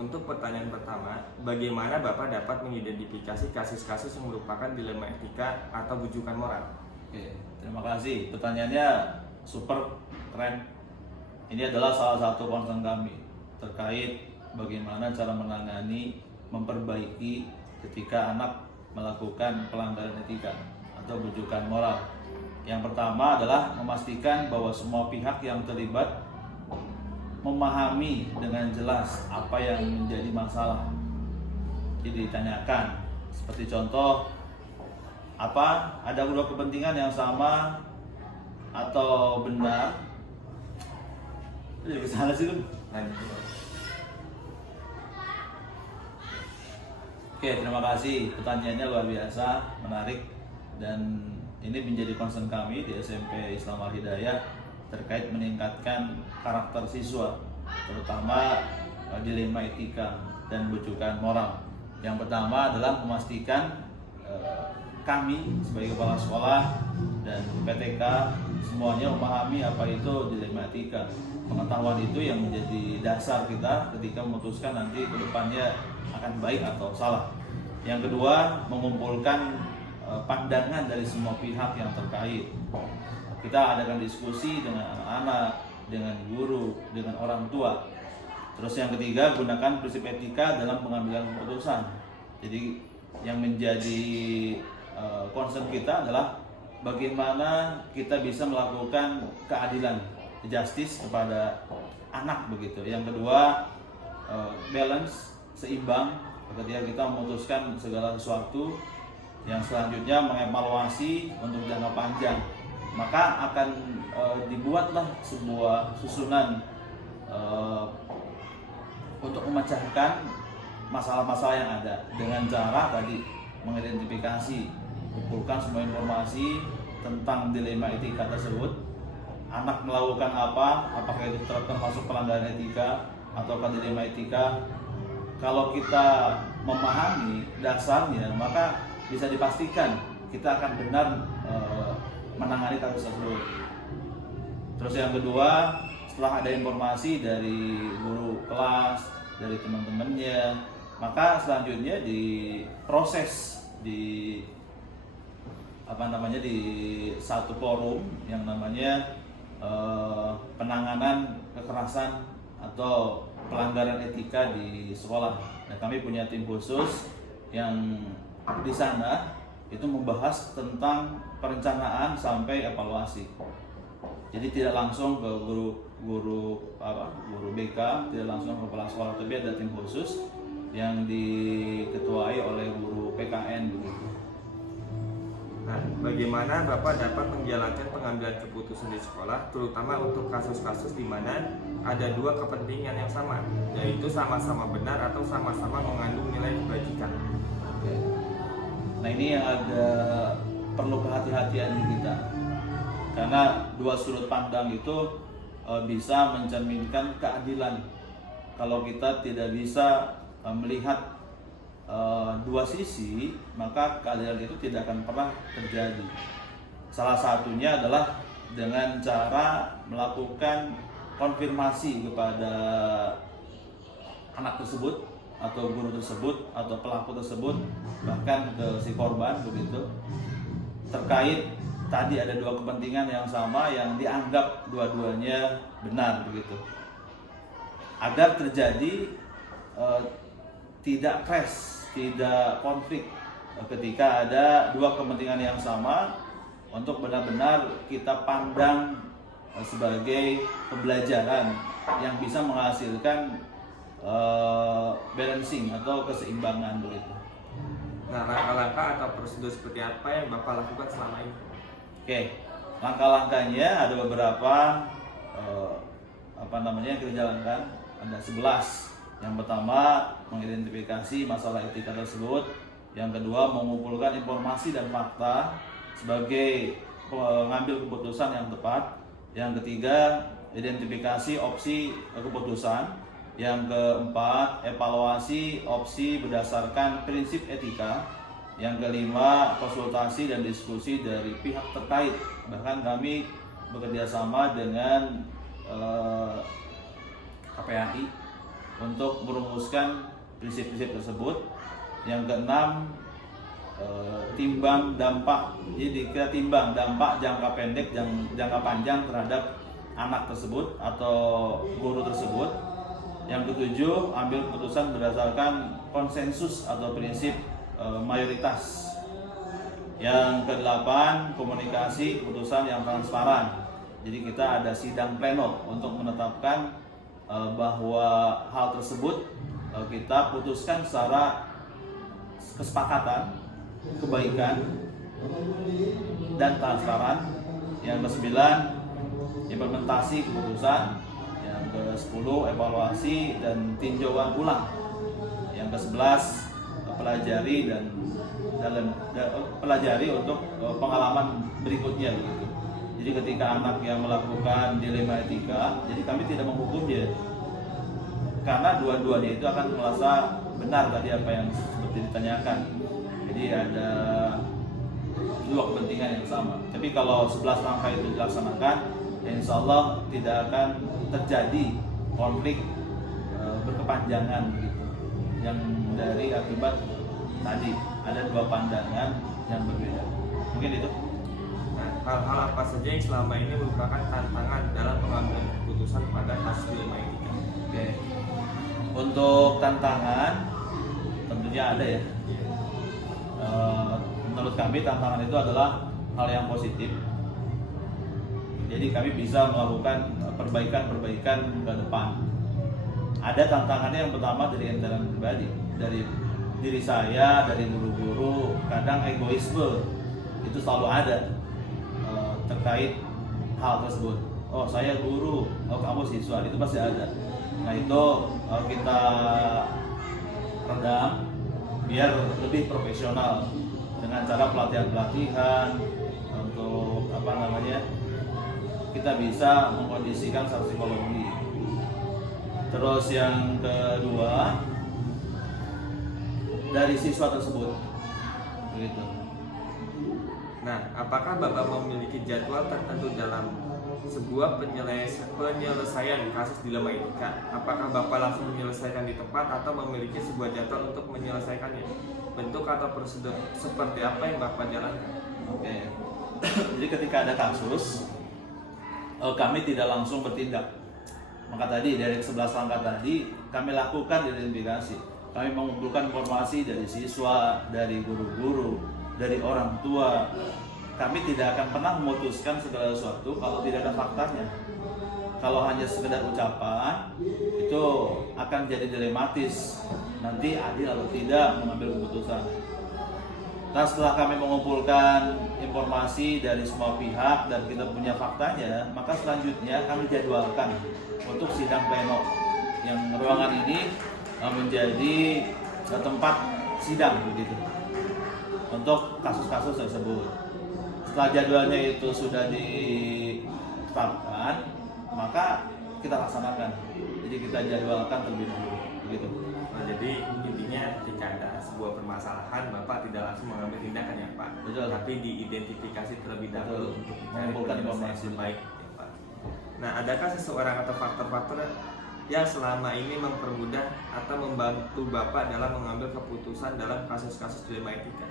Untuk pertanyaan pertama, bagaimana Bapak dapat mengidentifikasi kasus-kasus yang merupakan dilema etika atau bujukan moral? Oke, terima kasih. Pertanyaannya super keren. Ini adalah salah satu concern kami terkait bagaimana cara menangani, memperbaiki ketika anak melakukan pelanggaran etika atau bujukan moral. Yang pertama adalah memastikan bahwa semua pihak yang terlibat memahami dengan jelas apa yang menjadi masalah. Jadi ditanyakan, seperti contoh, apa ada dua kepentingan yang sama atau benar? Jadi kesana sih tuh. Oke, terima kasih. Pertanyaannya luar biasa, menarik, dan ini menjadi concern kami di SMP Islam Al Hidayah terkait meningkatkan karakter siswa, terutama dilema etika dan bujukan moral. Yang pertama adalah memastikan kami sebagai kepala sekolah dan PTK semuanya memahami apa itu dilema etika. Pengetahuan itu yang menjadi dasar kita ketika memutuskan nanti ke depannya akan baik atau salah. Yang kedua, mengumpulkan pandangan dari semua pihak yang terkait. Kita adakan diskusi dengan anak-anak, dengan guru, dengan orang tua. Terus yang ketiga, gunakan prinsip etika dalam pengambilan keputusan. Jadi yang menjadi concern kita adalah bagaimana kita bisa melakukan keadilan, justice kepada anak begitu. Yang kedua, balance, seimbang ketika kita memutuskan segala sesuatu. Yang selanjutnya mengevaluasi untuk jangka panjang, maka akan dibuatlah sebuah susunan untuk memecahkan masalah-masalah yang ada dengan cara tadi mengidentifikasi, kumpulkan semua informasi tentang dilema etika tersebut. Anak melakukan apa, apakah itu termasuk pelanggaran etika ataukah dilema etika. Kalau kita memahami dasarnya, maka bisa dipastikan kita akan benar menangani kasus tersebut. Terus yang kedua, setelah ada informasi dari guru kelas, dari teman-temannya, maka selanjutnya diproses di di satu forum yang namanya penanganan kekerasan atau pelanggaran etika di sekolah. Nah, kami punya tim khusus yang di sana itu membahas tentang perencanaan sampai evaluasi. Jadi tidak langsung ke guru BK, tidak langsung ke kepala sekolah, tapi ada tim khusus yang diketuai oleh guru PKN begitu. Nah, bagaimana Bapak dapat menjalankan pengambilan keputusan di sekolah, terutama untuk kasus-kasus di mana ada dua kepentingan yang sama, yaitu sama-sama benar atau sama-sama mengandung nilai kebajikan? Oke. Nah, ini yang agak perlu kehati-hatian di kita, karena dua sudut pandang itu bisa mencerminkan keadilan. Kalau kita tidak bisa melihat dua sisi, maka keadilan itu tidak akan pernah terjadi. Salah satunya adalah dengan cara melakukan konfirmasi kepada anak tersebut atau guru tersebut atau pelaku tersebut, bahkan ke si korban begitu, terkait tadi ada dua kepentingan yang sama yang dianggap dua-duanya benar begitu, agar terjadi tidak clash, tidak konflik ketika ada dua kepentingan yang sama, untuk benar-benar kita pandang sebagai pembelajaran yang bisa menghasilkan balancing atau keseimbangan begitu. Nah, langkah-langkah atau prosedur seperti apa yang Bapak lakukan selama ini? Oke, langkah-langkahnya ada beberapa yang kita jalankan, ada 11. Yang pertama, mengidentifikasi masalah etika tersebut. Yang kedua, mengumpulkan informasi dan fakta sebagai pengambil keputusan yang tepat. Yang ketiga, identifikasi opsi keputusan. Yang keempat, evaluasi opsi berdasarkan prinsip etika. Yang kelima, konsultasi dan diskusi dari pihak terkait. Bahkan kami bekerja sama dengan KPAI untuk merumuskan prinsip-prinsip tersebut. Yang keenam, timbang dampak. Jadi kita timbang dampak jangka pendek dan jangka panjang terhadap anak tersebut atau guru tersebut. Yang ketujuh, ambil keputusan berdasarkan konsensus atau prinsip mayoritas. Yang kedelapan, komunikasi keputusan yang transparan. Jadi kita ada sidang pleno untuk menetapkan bahwa hal tersebut kita putuskan secara kesepakatan, kebaikan, dan transparan. Yang ke-9, implementasi keputusan. Yang ke-10, evaluasi dan tinjauan ulang. Yang ke-11, pelajari untuk pengalaman berikutnya begitu. Jadi ketika anak yang melakukan dilema etika, jadi kami tidak menghukum dia, karena dua-duanya itu akan merasa benar tadi apa yang seperti ditanyakan. Jadi ada dua kepentingan yang sama. Tapi kalau 11 langkah itu dilaksanakan, ya insya Allah tidak akan terjadi konflik berkepanjangan begitu. Yang dari akibat tadi ada dua pandangan yang berbeda. Mungkin itu. Nah, hal-hal apa saja yang selama ini merupakan tantangan dalam pengambilan keputusan pada kasus dilema etika? Oke. Untuk tantangan tentunya ada ya. Menurut kami tantangan itu adalah hal yang positif. Jadi kami bisa melakukan perbaikan-perbaikan ke depan. Ada tantangannya yang pertama dari internal pribadi, dari diri saya, dari guru-guru. Kadang egoisme itu selalu ada terkait hal tersebut. Oh saya guru, oh kamu siswa, itu pasti ada. Nah itu kita redam biar lebih profesional dengan cara pelatihan-pelatihan untuk kita bisa mengkondisikan secara psikologi. Terus yang kedua, dari siswa tersebut begitu. Nah, apakah Bapak memiliki jadwal tertentu dalam sebuah penyelesaian kasus dilema etika? Apakah Bapak langsung menyelesaikan di tempat atau memiliki sebuah jadwal untuk menyelesaikannya? Bentuk atau prosedur seperti apa yang Bapak jalankan? Oke. Jadi ketika ada kasus, kami tidak langsung bertindak. Maka tadi dari 11 langkah tadi kami lakukan identifikasi. Kami mengumpulkan informasi dari siswa, dari guru-guru, dari orang tua. Kami tidak akan pernah memutuskan segala sesuatu kalau tidak ada faktanya. Kalau hanya sekedar ucapan, itu akan jadi dilematis. Nanti adil atau tidak mengambil keputusan. Nah, setelah kami mengumpulkan informasi dari semua pihak dan kita punya faktanya, maka selanjutnya kami jadwalkan untuk sidang pleno. Yang ruangan ini menjadi tempat sidang begitu untuk kasus-kasus tersebut. Setelah jadwalnya itu sudah ditetapkan, maka kita laksanakan. Jadi kita jadwalkan terlebih dahulu begitu. Nah, jadi intinya ketika ada sebuah permasalahan, Bapak tidak langsung mengambil tindakan ya Pak. Betul. Tapi diidentifikasi terlebih dahulu untuk mengumpulkan informasi baik ya Pak. Nah, adakah seseorang atau faktor-faktor yang selama ini mempermudah atau membantu Bapak dalam mengambil keputusan dalam kasus-kasus dilema etika?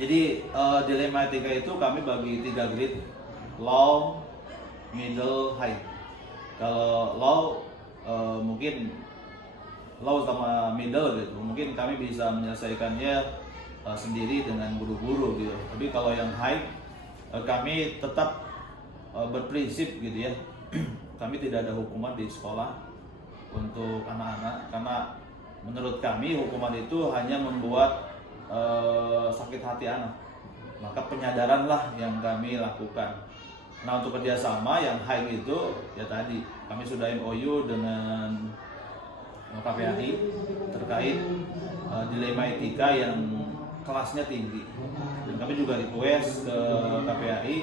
Jadi dilema etika itu kami bagi 3 grade: low, middle, high. Kalau low mungkin low sama middle gitu, mungkin kami bisa menyelesaikannya sendiri dengan guru-guru gitu. Tapi kalau yang high, kami tetap berprinsip gitu ya. Kami tidak ada hukuman di sekolah untuk anak-anak, karena menurut kami hukuman itu hanya membuat sakit hati anak. Maka penyadaranlah yang kami lakukan. Nah, untuk kerjasama yang high itu ya tadi kami sudah MOU dengan KPAI terkait dilema etika yang kelasnya tinggi. Dan kami juga request ke KPAI,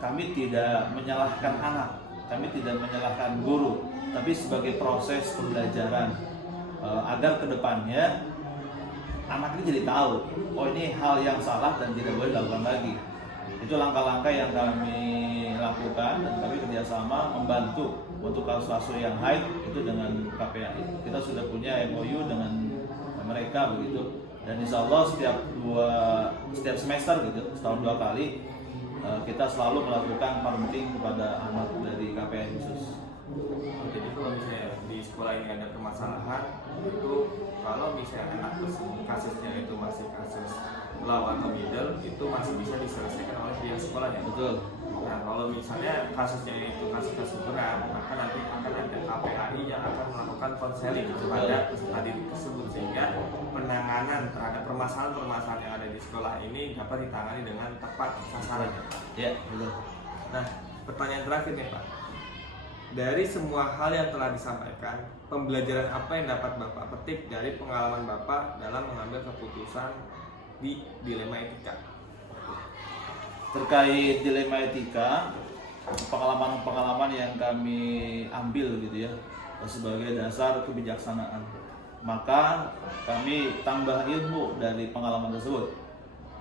kami tidak menyalahkan anak, kami tidak menyalahkan guru, tapi sebagai proses pembelajaran agar kedepannya anak ini jadi tahu, oh ini hal yang salah dan tidak boleh dilakukan lagi. Itu langkah-langkah yang kami lakukan dan kami kerjasama kerjasama membantu untuk kasus-kasus yang high itu dengan KPAI. Kita sudah punya MOU dengan mereka begitu, dan insya Allah setiap semester gitu, setahun 2 kali kita selalu melakukan parenting kepada anak dari KPAI khusus. Jadi kalau misalnya di sekolah ini ada permasalahan, itu kalau misalnya anak tersebut kasusnya itu masih kasus low atau middle, itu masih bisa diselesaikan oleh pihak sekolah ya. Betul. Nah, kalau misalnya kasusnya itu kasus berat, maka nanti akan ada KPAI yang akan melakukan konseling kepada peserta didik tersebut, sehingga penanganan terhadap permasalahan-permasalahan yang ada di sekolah ini dapat ditangani dengan tepat sasaran. Ya, betul. Nah, pertanyaan terakhir nih Pak. Dari semua hal yang telah disampaikan, pembelajaran apa yang dapat Bapak petik dari pengalaman Bapak dalam mengambil keputusan di dilema etika? Terkait dilema etika, pengalaman-pengalaman yang kami ambil gitu ya sebagai dasar kebijaksanaan, maka kami tambah ilmu dari pengalaman tersebut.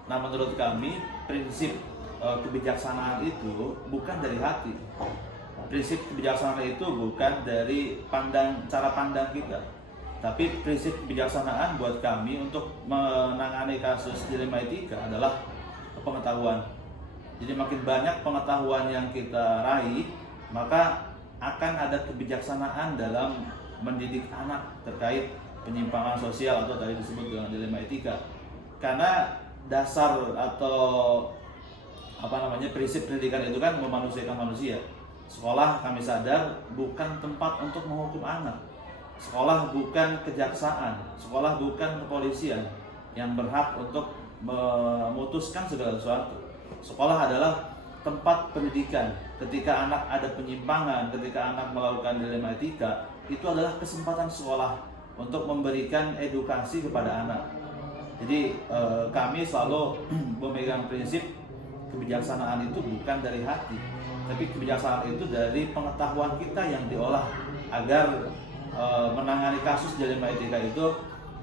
Nah, menurut kami prinsip kebijaksanaan itu bukan dari hati. Prinsip kebijaksanaan itu bukan dari cara pandang kita, tapi prinsip kebijaksanaan buat kami untuk menangani kasus dilema etika adalah pengetahuan. Jadi makin banyak pengetahuan yang kita raih, maka akan ada kebijaksanaan dalam mendidik anak terkait penyimpangan sosial atau tadi disebut dengan dilema etika. Karena dasar atau prinsip pendidikan itu kan memanusiakan manusia. Sekolah kami sadar bukan tempat untuk menghukum anak. Sekolah bukan kejaksaan, sekolah bukan kepolisian yang berhak untuk memutuskan segala sesuatu. Sekolah adalah tempat pendidikan. Ketika anak ada penyimpangan, ketika anak melakukan dilema etika, itu adalah kesempatan sekolah untuk memberikan edukasi kepada anak. Jadi kami selalu memegang prinsip kebijaksanaan itu bukan dari hati, tapi kebijaksanaan itu dari pengetahuan kita yang diolah agar menangani kasus dilema etika itu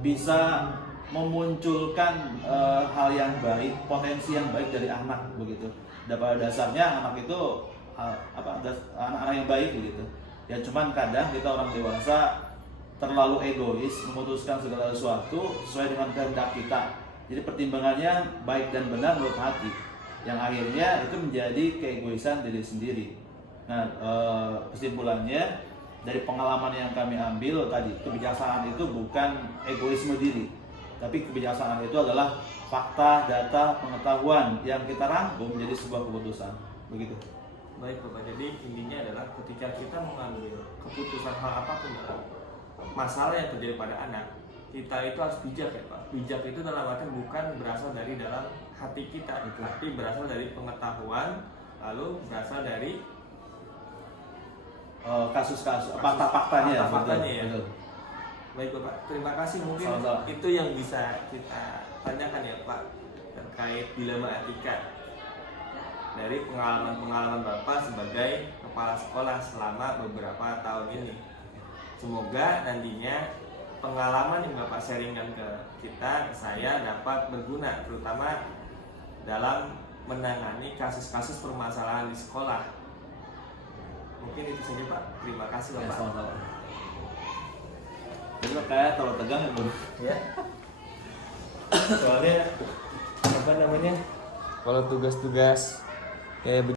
bisa memunculkan hal yang baik, potensi yang baik dari anak begitu. Dan pada dasarnya anak itu anak-anak yang baik begitu. Ya cuman kadang kita orang dewasa terlalu egois memutuskan segala sesuatu sesuai dengan kehendak kita. Jadi pertimbangannya baik dan benar menurut hati, yang akhirnya itu menjadi keegoisan diri sendiri. Nah, kesimpulannya dari pengalaman yang kami ambil tadi, kebijaksanaan itu bukan egoisme diri, tapi kebijaksanaan itu adalah fakta, data, pengetahuan yang kita rangkum menjadi sebuah keputusan. Begitu. Baik Bapak, jadi intinya adalah ketika kita mengambil keputusan hal apapun dalam masalah yang terjadi pada anak, kita itu harus bijak ya Pak. Bijak itu dalam arti bukan berasal dari dalam hati kita, tapi berasal dari pengetahuan, lalu berasal dari kasus-kasus, fakta-faktanya. Ya. Betul. Baik Bapak, terima kasih. Mungkin Sama-sama. itu yang bisa kita tanyakan ya Pak terkait dilema etika dari pengalaman-pengalaman Bapak sebagai kepala sekolah selama beberapa tahun ini. Semoga nantinya pengalaman yang Bapak sharingkan ke kita, ke saya dapat berguna terutama dalam menangani kasus-kasus permasalahan di sekolah. Mungkin itu saja Pak. Terima kasih Bapak. Sama-sama. Jadi kayak kalau tegang ya, Bro. Ya. Soalnya apa namanya? Kalau tugas-tugas kayak